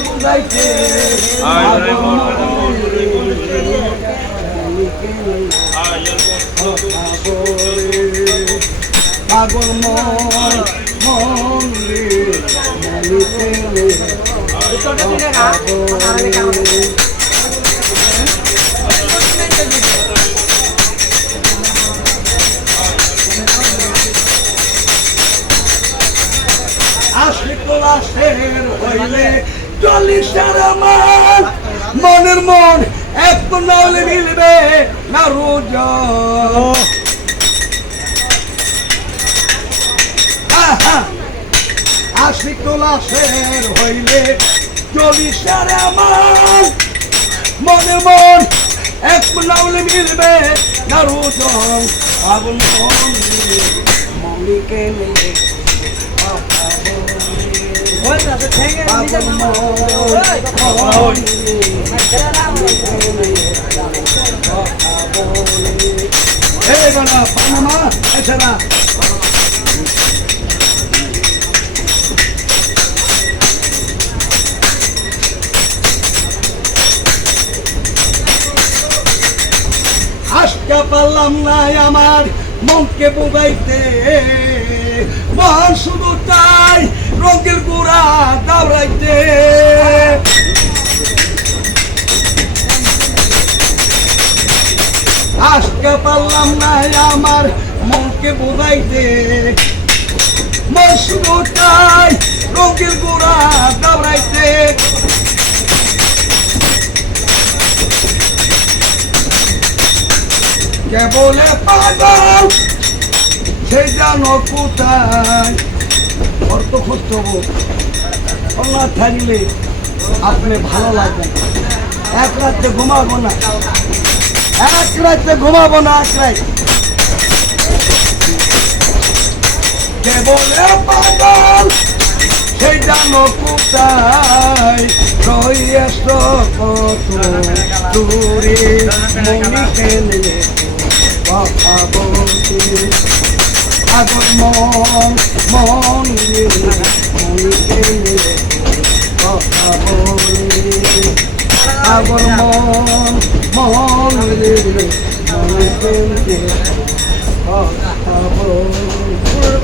বুঝাইতে পাগল মন হইলে চল্লিশের আমার মনের মন এক নাহলে মিলবে না রোজ আশি তোলাশের হইলে চল্লিশের আমার মনের মন এক নাহলে মিলবে না রোজ পাগল মন মনিকে নিয়ে আজকে পারলাম না আমার মনকে বুঝাইতে মন শুধু চাই রঙের গুড়া দাওড়াইতে আজকে পারলাম না আমার মনকে বুঝাইতে মন শুধু চাই রঙের গুড়া দাওড়াইতে কেবলে পাগল সে জানো কোথায় অর্থ খুঁজতে হবো না থাকলে আপনি ভালো লাগবে এক রাত্রে ঘুমাবো না এক রাত্রে ঘুমাবো না এক রাত কেবলে পাগল সে জানো কোথায় রয়েছ কত দূরে মনিকে নিয়ে কথা বলতে আগর মন মনিকে নিয়ে কথা বলে আগর মন মনিকে নিয়ে কথা বলে